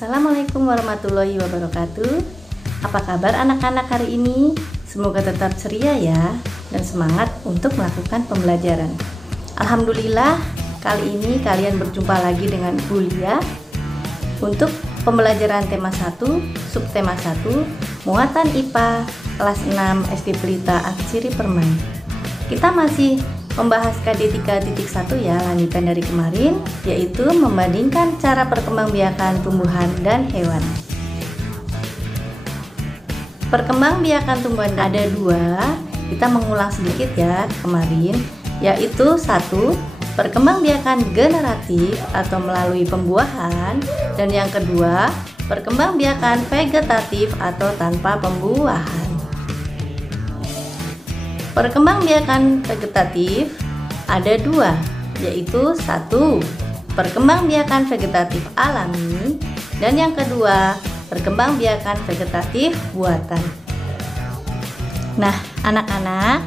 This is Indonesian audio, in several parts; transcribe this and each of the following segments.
Assalamualaikum warahmatullahi wabarakatuh. Apa kabar anak-anak hari ini? Semoga tetap ceria ya dan semangat untuk melakukan pembelajaran. Alhamdulillah, kali ini kalian berjumpa lagi dengan Bu Lia untuk pembelajaran tema 1, subtema 1, muatan IPA kelas 6 SD Pelita Aksiri Permai. Kita masih membahas KD 3.1 ya, lanjutan dari kemarin, yaitu membandingkan cara perkembangbiakan tumbuhan dan hewan. Perkembangbiakan tumbuhan ada dua, kita mengulang sedikit ya kemarin, yaitu 1. Perkembangbiakan generatif atau melalui pembuahan, dan yang kedua, perkembangbiakan vegetatif atau tanpa pembuahan. Perkembangbiakan vegetatif ada dua, yaitu 1. Perkembangbiakan vegetatif alami, dan yang kedua, perkembangbiakan vegetatif buatan. Nah, anak-anak,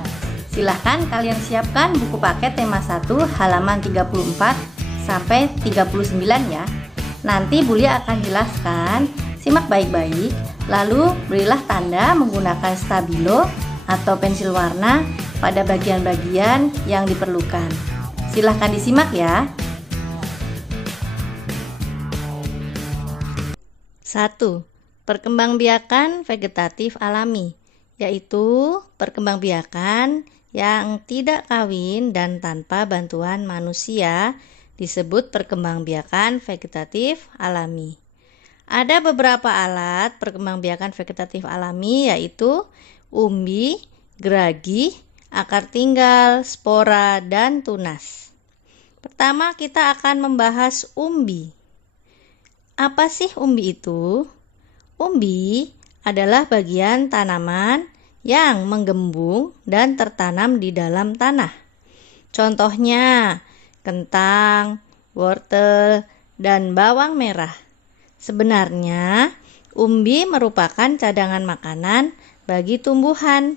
silahkan kalian siapkan buku paket tema 1 halaman 34 sampai 39 ya. Nanti Bu Lia akan jelaskan, simak baik-baik, lalu berilah tanda menggunakan stabilo atau pensil warna pada bagian-bagian yang diperlukan. Silahkan disimak ya. 1. Perkembangbiakan vegetatif alami, yaitu perkembangbiakan yang tidak kawin dan tanpa bantuan manusia disebut perkembangbiakan vegetatif alami. Ada beberapa alat perkembangbiakan vegetatif alami, yaitu umbi, geragi, akar tinggal, spora, dan tunas. Pertama kita akan membahas umbi. Apa sih umbi itu? Umbi adalah bagian tanaman yang menggembung dan tertanam di dalam tanah. Contohnya kentang, wortel, dan bawang merah. Sebenarnya umbi merupakan cadangan makanan bagi tumbuhan.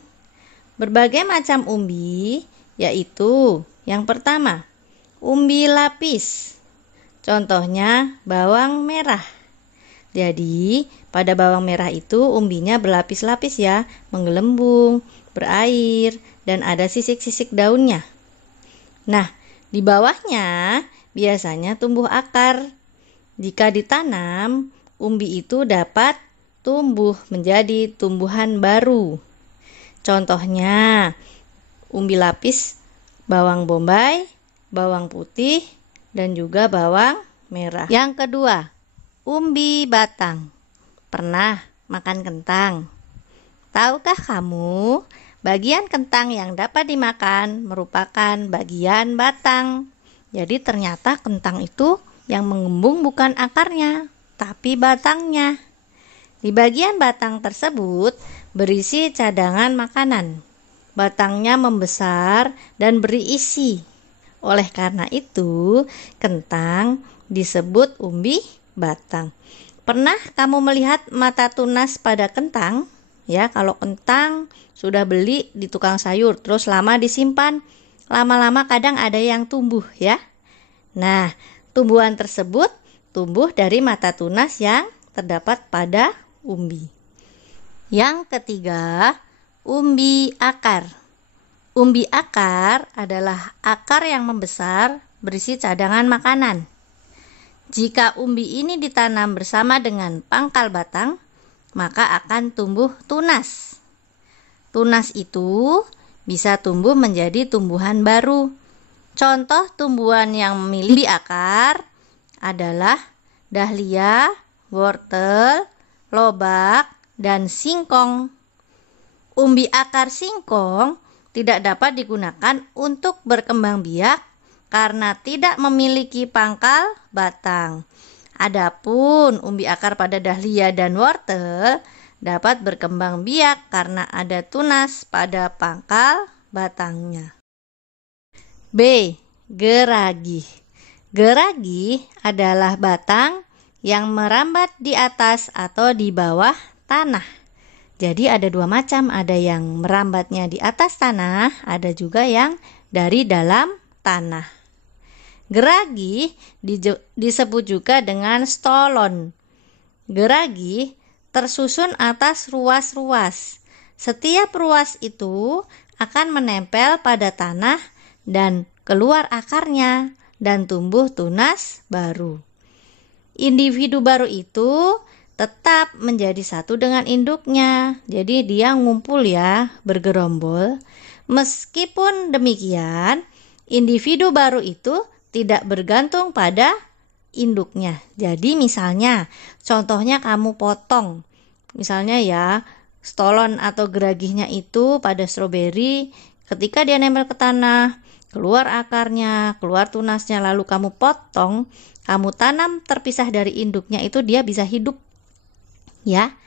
Berbagai macam umbi, yaitu yang pertama, umbi lapis. Contohnya bawang merah. Jadi, pada bawang merah itu umbinya berlapis-lapis ya, menggelembung, berair, dan ada sisik-sisik daunnya. Nah, di bawahnya biasanya tumbuh akar. Jika ditanam, umbi itu dapat tumbuh menjadi tumbuhan baru. Contohnya umbi lapis, bawang bombay, bawang putih, dan juga bawang merah. Yang kedua, umbi batang. Pernah makan kentang? Tahukah kamu, bagian kentang yang dapat dimakan merupakan bagian batang. Jadi ternyata kentang itu yang mengembung bukan akarnya, tapi batangnya. Di bagian batang tersebut berisi cadangan makanan. Batangnya membesar dan berisi. Oleh karena itu, kentang disebut umbi batang. Pernah kamu melihat mata tunas pada kentang? Ya, kalau kentang sudah beli di tukang sayur, terus lama disimpan, lama-lama kadang ada yang tumbuh ya. Nah, tumbuhan tersebut tumbuh dari mata tunas yang terdapat pada umbi. Yang ketiga, umbi akar. Umbi akar adalah akar yang membesar berisi cadangan makanan. Jika umbi ini ditanam bersama dengan pangkal batang, maka akan tumbuh tunas. Tunas itu bisa tumbuh menjadi tumbuhan baru. Contoh tumbuhan yang memiliki akar adalah dahlia, wortel, lobak, dan singkong. Umbi akar singkong tidak dapat digunakan untuk berkembang biak karena tidak memiliki pangkal batang. Adapun umbi akar pada dahlia dan wortel dapat berkembang biak karena ada tunas pada pangkal batangnya. B. Geragi. Geragi adalah batang yang merambat di atas atau di bawah tanah. Jadi ada dua macam, ada yang merambatnya di atas tanah, ada juga yang dari dalam tanah. Geragi disebut juga dengan stolon. geragih tersusun atas ruas-ruas. Setiap ruas itu akan menempel pada tanah dan keluar akarnya dan tumbuh tunas baru. Individu baru itu tetap menjadi satu dengan induknya. Jadi dia ngumpul ya, bergerombol. Meskipun demikian, individu baru itu tidak bergantung pada induknya. Jadi misalnya, contohnya kamu potong. Misalnya ya, stolon atau geragihnya itu pada stroberi, ketika dia nempel ke tanah, keluar akarnya, keluar tunasnya, lalu kamu potong, kamu tanam terpisah dari induknya, itu dia bisa hidup. Ya,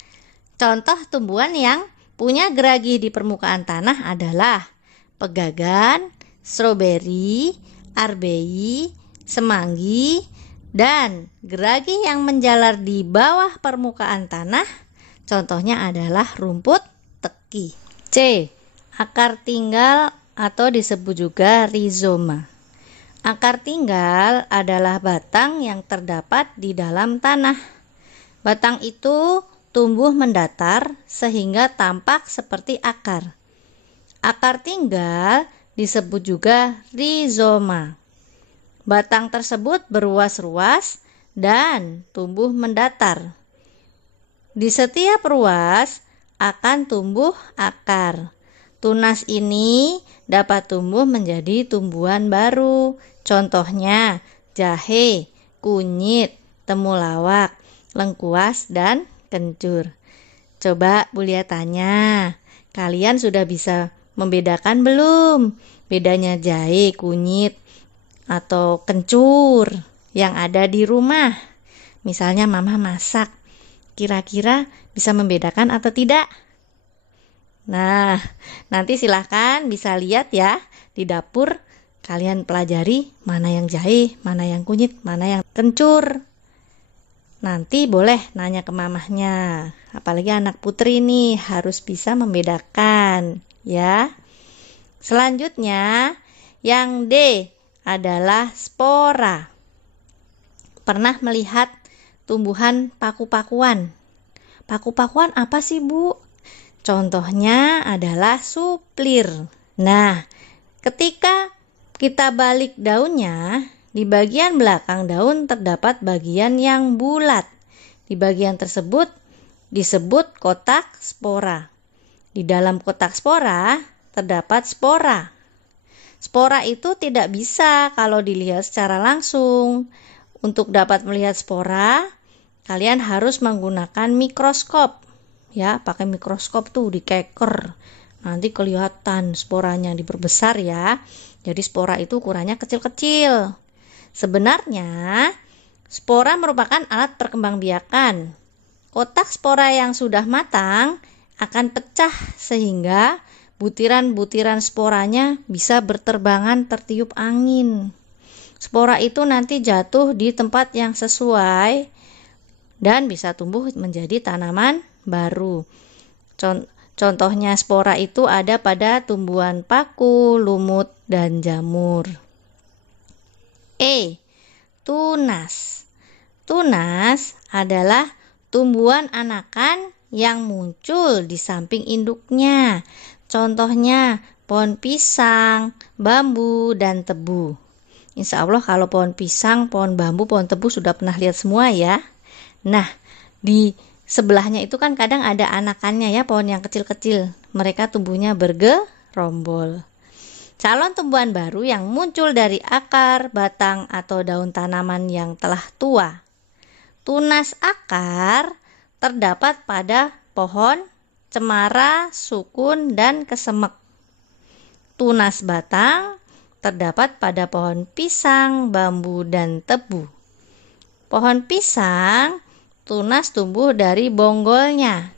contoh tumbuhan yang punya geragih di permukaan tanah adalah pegagan, stroberi, arbei, semanggi, dan geragih yang menjalar di bawah permukaan tanah. Contohnya adalah rumput teki. C. Akar tinggal atau disebut juga rizoma. Akar tinggal adalah batang yang terdapat di dalam tanah. Batang itu tumbuh mendatar sehingga tampak seperti akar. Akar tinggal disebut juga rizoma. Batang tersebut beruas-ruas dan tumbuh mendatar. Di setiap ruas akan tumbuh akar. Tunas ini dapat tumbuh menjadi tumbuhan baru. Contohnya jahe, kunyit, temulawak, lengkuas, dan kencur. Coba Bu Lia tanya, kalian sudah bisa membedakan belum bedanya jahe, kunyit, atau kencur yang ada di rumah? Misalnya mama masak, kira-kira bisa membedakan atau tidak? Nah, nanti silahkan bisa lihat ya di dapur, kalian pelajari mana yang jahe, mana yang kunyit, mana yang kencur. Nanti boleh nanya ke mamahnya, apalagi anak putri nih harus bisa membedakan ya. Selanjutnya yang D adalah spora. Pernah melihat tumbuhan paku-pakuan? Paku-pakuan apa sih Bu? Contohnya adalah suplir. Nah, ketika kita balik daunnya, di bagian belakang daun terdapat bagian yang bulat. Di bagian tersebut disebut kotak spora. Di dalam kotak spora terdapat spora. Spora itu tidak bisa kalau dilihat secara langsung. Untuk dapat melihat spora, kalian harus menggunakan mikroskop. Ya, pakai mikroskop tuh dikeker. Nanti kelihatan sporanya diperbesar ya. Jadi spora itu ukurannya kecil-kecil. Sebenarnya, spora merupakan alat perkembangbiakan. Kotak spora yang sudah matang akan pecah sehingga butiran-butiran sporanya bisa berterbangan tertiup angin. Spora itu nanti jatuh di tempat yang sesuai dan bisa tumbuh menjadi tanaman baru. Contohnya spora itu ada pada tumbuhan paku, lumut, dan jamur. E. Tunas. Tunas adalah tumbuhan anakan yang muncul di samping induknya. Contohnya pohon pisang, bambu, dan tebu. Insya Allah kalau pohon pisang, pohon bambu, pohon tebu sudah pernah lihat semua ya. Nah, di sebelahnya itu kan kadang ada anakannya ya, pohon yang kecil-kecil. Mereka tumbuhnya bergerombol. Calon tumbuhan baru yang muncul dari akar, batang, atau daun tanaman yang telah tua. Tunas akar terdapat pada pohon, cemara, sukun, dan kesemek. Tunas batang terdapat pada pohon pisang, bambu, dan tebu. Pohon pisang, tunas tumbuh dari bonggolnya.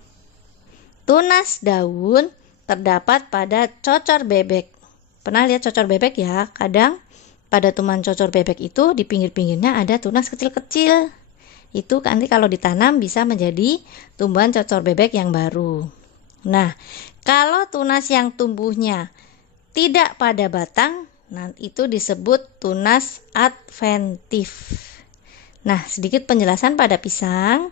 Tunas daun terdapat pada cocor bebek. Pernah lihat cocor bebek ya? Kadang pada tumbuhan cocor bebek itu di pinggir-pinggirnya ada tunas kecil-kecil. Itu nanti kalau ditanam bisa menjadi tumbuhan cocor bebek yang baru. Nah, kalau tunas yang tumbuhnya tidak pada batang, itu disebut tunas adventif. Nah, sedikit penjelasan pada pisang.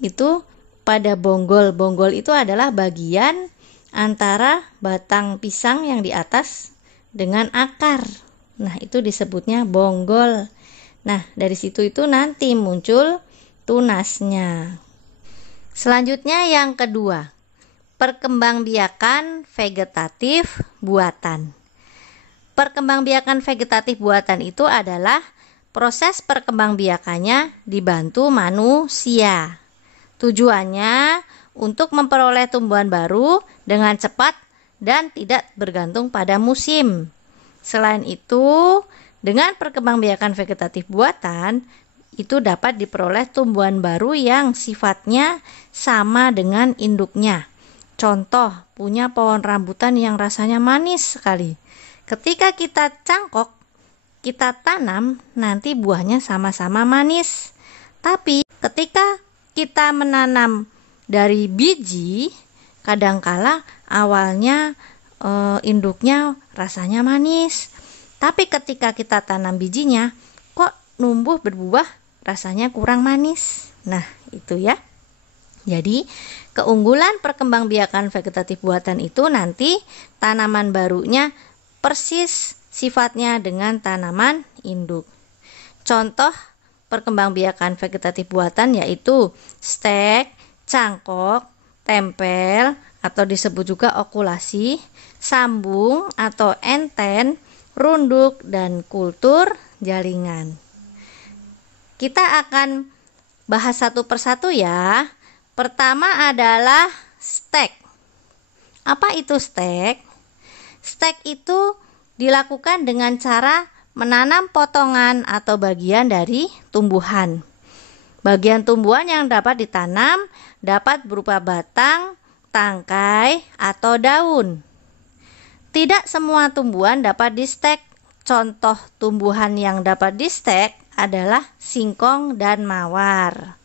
itu pada bonggol. Bonggol itu adalah bagian antara batang pisang yang di atas dengan akar. Nah, itu disebutnya bonggol. Nah, dari situ itu nanti muncul tunasnya. Selanjutnya yang kedua, perkembangbiakan vegetatif buatan. Perkembangbiakan vegetatif buatan itu adalah proses perkembangbiakannya dibantu manusia. Tujuannya untuk memperoleh tumbuhan baru dengan cepat dan tidak bergantung pada musim. Selain itu, dengan perkembangbiakan vegetatif buatan, itu dapat diperoleh tumbuhan baru yang sifatnya sama dengan induknya. Contoh, punya pohon rambutan yang rasanya manis sekali. Ketika kita cangkok, kita tanam, nanti buahnya sama-sama manis. Tapi ketika kita menanam dari biji, kadangkala awalnya induknya rasanya manis. Tapi ketika kita tanam bijinya, kok numbuh berbuah rasanya kurang manis. Nah, itu ya. Jadi, keunggulan perkembangbiakan vegetatif buatan itu nanti tanaman barunya persis sifatnya dengan tanaman induk. Contoh perkembangbiakan vegetatif buatan yaitu stek, cangkok, tempel atau disebut juga okulasi, sambung atau enten, runduk, dan kultur jaringan. Kita akan bahas satu persatu ya. Pertama adalah stek. Apa itu stek? Stek itu dilakukan dengan cara menanam potongan atau bagian dari tumbuhan. Bagian tumbuhan yang dapat ditanam dapat berupa batang, tangkai, atau daun. Tidak semua tumbuhan dapat distek. Contoh tumbuhan yang dapat distek adalah singkong dan mawar.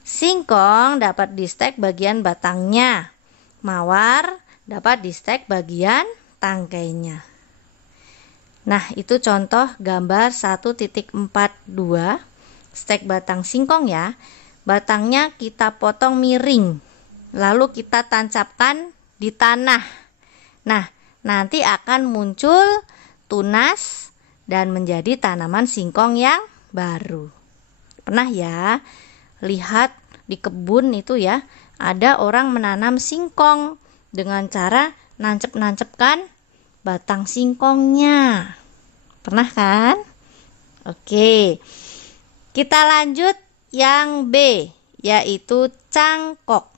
Singkong dapat distek bagian batangnya. Mawar dapat distek bagian tangkainya. Nah, itu contoh gambar 1.42 stek batang singkong ya. Batangnya kita potong miring, lalu kita tancapkan di tanah. Nah, nanti akan muncul tunas dan menjadi tanaman singkong yang baru. Pernah ya lihat di kebun itu ya, ada orang menanam singkong dengan cara nancep-nancepkan batang singkongnya. Pernah kan? Oke. Kita lanjut yang B, yaitu cangkok.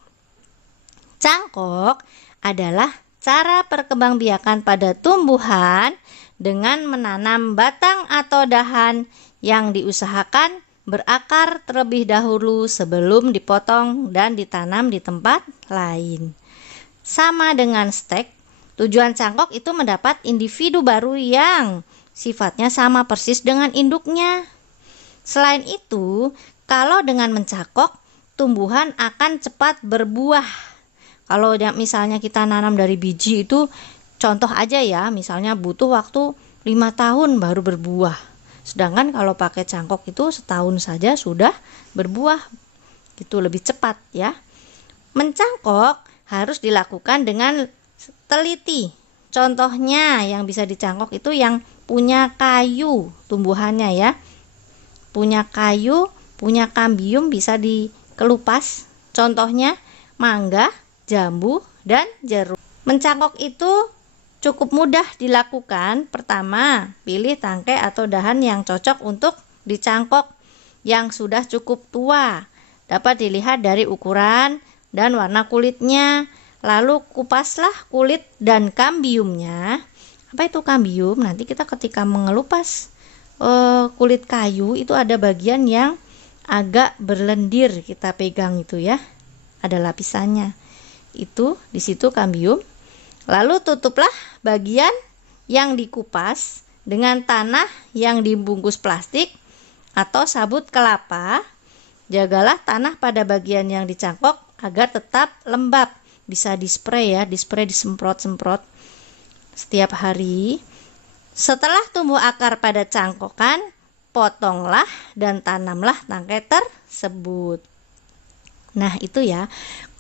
Cangkok adalah cara perkembangbiakan pada tumbuhan dengan menanam batang atau dahan yang diusahakan berakar terlebih dahulu sebelum dipotong dan ditanam di tempat lain. Sama dengan stek, tujuan cangkok itu mendapat individu baru yang sifatnya sama persis dengan induknya. Selain itu, kalau dengan mencangkok, tumbuhan akan cepat berbuah. Kalau misalnya kita nanam dari biji itu, contoh aja ya, misalnya butuh waktu 5 tahun baru berbuah. Sedangkan kalau pakai cangkok itu setahun saja sudah berbuah. Itu lebih cepat ya. Mencangkok harus dilakukan dengan teliti. Contohnya yang bisa dicangkok itu yang punya kayu tumbuhannya ya. Punya kayu, punya kambium bisa dikelupas. Contohnya mangga, jambu, dan jeruk. Mencangkok itu cukup mudah dilakukan. Pertama, pilih tangkai atau dahan yang cocok untuk dicangkok yang sudah cukup tua. Dapat dilihat dari ukuran dan warna kulitnya. Lalu kupaslah kulit dan kambiumnya. Apa itu kambium? Nanti kita ketika mengelupas kulit kayu itu ada bagian yang agak berlendir, kita pegang itu ya. Ada lapisannya. Itu di situ kambium. Lalu tutuplah bagian yang dikupas dengan tanah yang dibungkus plastik atau sabut kelapa. Jagalah tanah pada bagian yang dicangkok agar tetap lembab. Bisa dispray ya, disemprot-semprot setiap hari. Setelah tumbuh akar pada cangkokan, potonglah dan tanamlah tangkai tersebut. Nah, itu ya.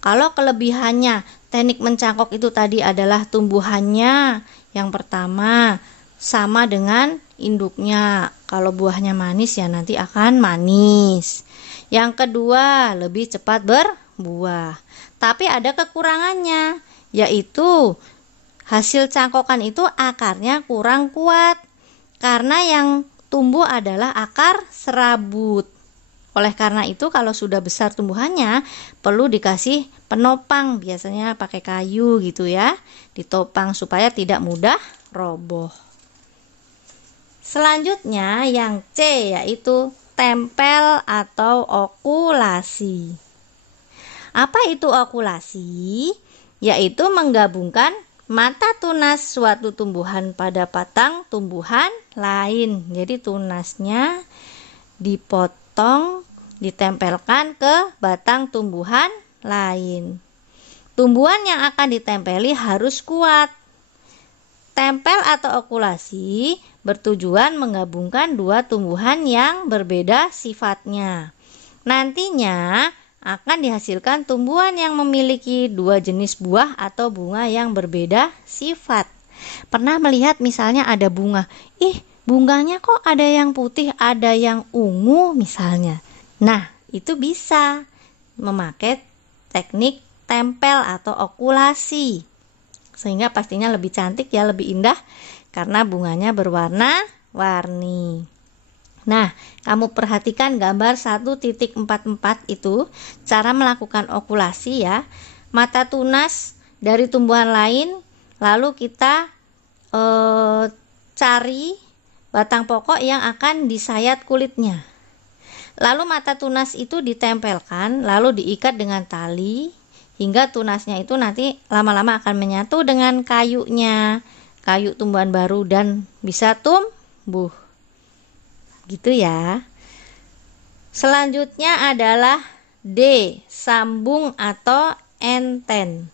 Kalau kelebihannya teknik mencangkok itu tadi adalah tumbuhannya yang pertama sama dengan induknya. Kalau buahnya manis ya nanti akan manis. Yang kedua, lebih cepat berbuah. Tapi ada kekurangannya, yaitu hasil cangkokan itu akarnya kurang kuat. Karena yang tumbuh adalah akar serabut. Oleh karena itu kalau sudah besar tumbuhannya perlu dikasih penopang, biasanya pakai kayu gitu ya, ditopang supaya tidak mudah roboh. Selanjutnya yang C yaitu tempel atau okulasi. Apa itu okulasi? Yaitu menggabungkan mata tunas suatu tumbuhan pada batang tumbuhan lain. Jadi tunasnya dipotong, ditempelkan ke batang tumbuhan lain. Tumbuhan yang akan ditempeli harus kuat. Tempel atau okulasi bertujuan menggabungkan dua tumbuhan yang berbeda sifatnya. Nantinya akan dihasilkan tumbuhan yang memiliki dua jenis buah atau bunga yang berbeda sifat. Pernah melihat misalnya ada bunga, bunganya kok ada yang putih, ada yang ungu misalnya. Nah, itu bisa memakai teknik tempel atau okulasi. Sehingga pastinya lebih cantik ya, lebih indah karena bunganya berwarna-warni. Nah, kamu perhatikan gambar 1.44 itu cara melakukan okulasi ya. Mata tunas dari tumbuhan lain, lalu kita cari batang pokok yang akan disayat kulitnya. Lalu mata tunas itu ditempelkan, lalu diikat dengan tali hingga tunasnya itu nanti lama-lama akan menyatu dengan kayunya, kayu tumbuhan baru dan bisa tumbuh. Gitu ya. Selanjutnya adalah D, sambung atau enten.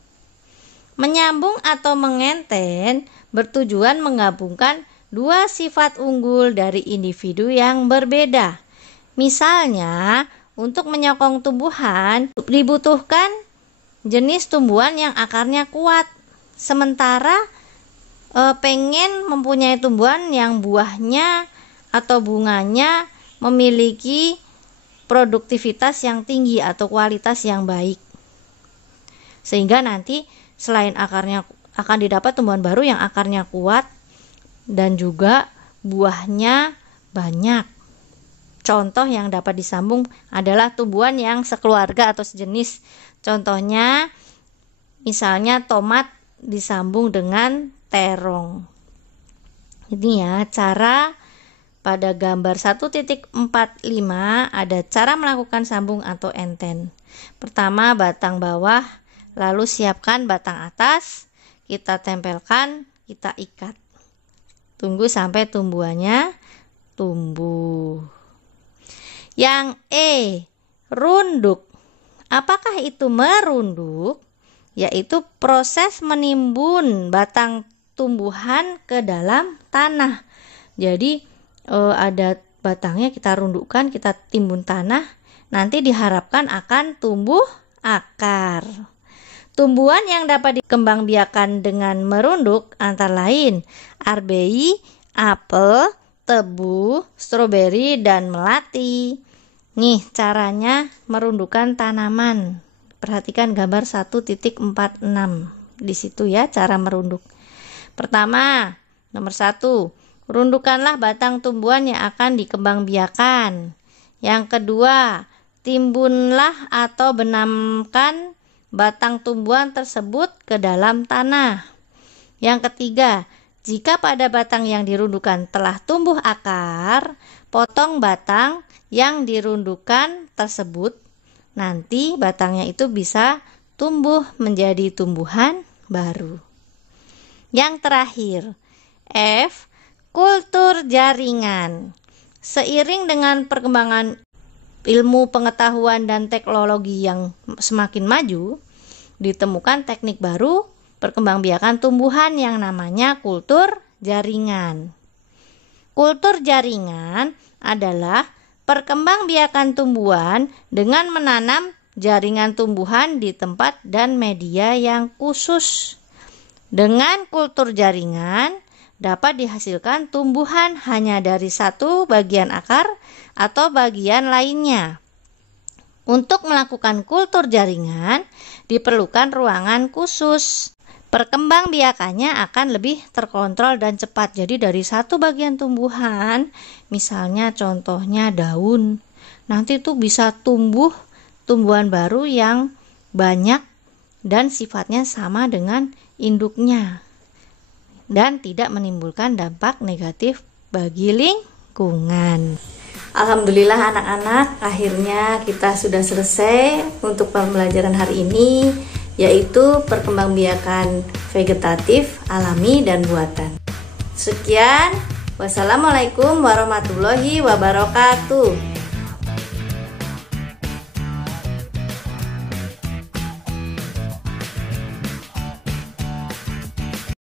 Menyambung atau mengenten bertujuan menggabungkan dua sifat unggul dari individu yang berbeda. Misalnya, untuk menyokong tumbuhan dibutuhkan jenis tumbuhan yang akarnya kuat. Sementara pengen mempunyai tumbuhan yang buahnya atau bunganya memiliki produktivitas yang tinggi atau kualitas yang baik. Sehingga nanti selain akarnya akan didapat tumbuhan baru yang akarnya kuat dan juga buahnya banyak. Contoh yang dapat disambung adalah tumbuhan yang sekeluarga atau sejenis. Contohnya misalnya tomat disambung dengan terong. Ini ya cara pada gambar 1.45 ada cara melakukan sambung atau enten. Pertama batang bawah, lalu siapkan batang atas, kita tempelkan, kita ikat. Tunggu sampai tumbuhannya tumbuh. Yang E, runduk. Apakah itu merunduk? Yaitu proses menimbun batang tumbuhan ke dalam tanah. Jadi ada batangnya kita rundukkan, kita timbun tanah, nanti diharapkan akan tumbuh akar. Tumbuhan yang dapat dikembangbiakan dengan merunduk antara lain arbei, apel, tebu, stroberi, dan melati. Nih caranya merundukkan tanaman. Perhatikan gambar 1.46. Di situ ya cara merunduk. Pertama, nomor 1, rundukkanlah batang tumbuhan yang akan dikembangbiakan. Yang kedua, timbunlah atau benamkan batang tumbuhan tersebut ke dalam tanah. Yang ketiga, jika pada batang yang dirundukkan telah tumbuh akar, potong batang yang dirundukkan tersebut. Nanti batangnya itu bisa tumbuh menjadi tumbuhan baru. Yang terakhir, F, kultur jaringan. Seiring dengan perkembangan ilmu pengetahuan dan teknologi yang semakin maju, ditemukan teknik baru perkembangbiakan tumbuhan yang namanya kultur jaringan. Kultur jaringan adalah perkembangbiakan tumbuhan dengan menanam jaringan tumbuhan di tempat dan media yang khusus. Dengan kultur jaringan dapat dihasilkan tumbuhan hanya dari satu bagian akar atau bagian lainnya. Untuk melakukan kultur jaringan diperlukan ruangan khusus. Perkembangbiakannya akan lebih terkontrol dan cepat. Jadi dari satu bagian tumbuhan, misalnya contohnya daun, nanti tuh bisa tumbuh tumbuhan baru yang banyak dan sifatnya sama dengan induknya dan tidak menimbulkan dampak negatif bagi lingkungan. Alhamdulillah anak-anak, akhirnya kita sudah selesai untuk pembelajaran hari ini, yaitu perkembangbiakan vegetatif, alami, dan buatan. Sekian, wassalamualaikum warahmatullahi wabarakatuh.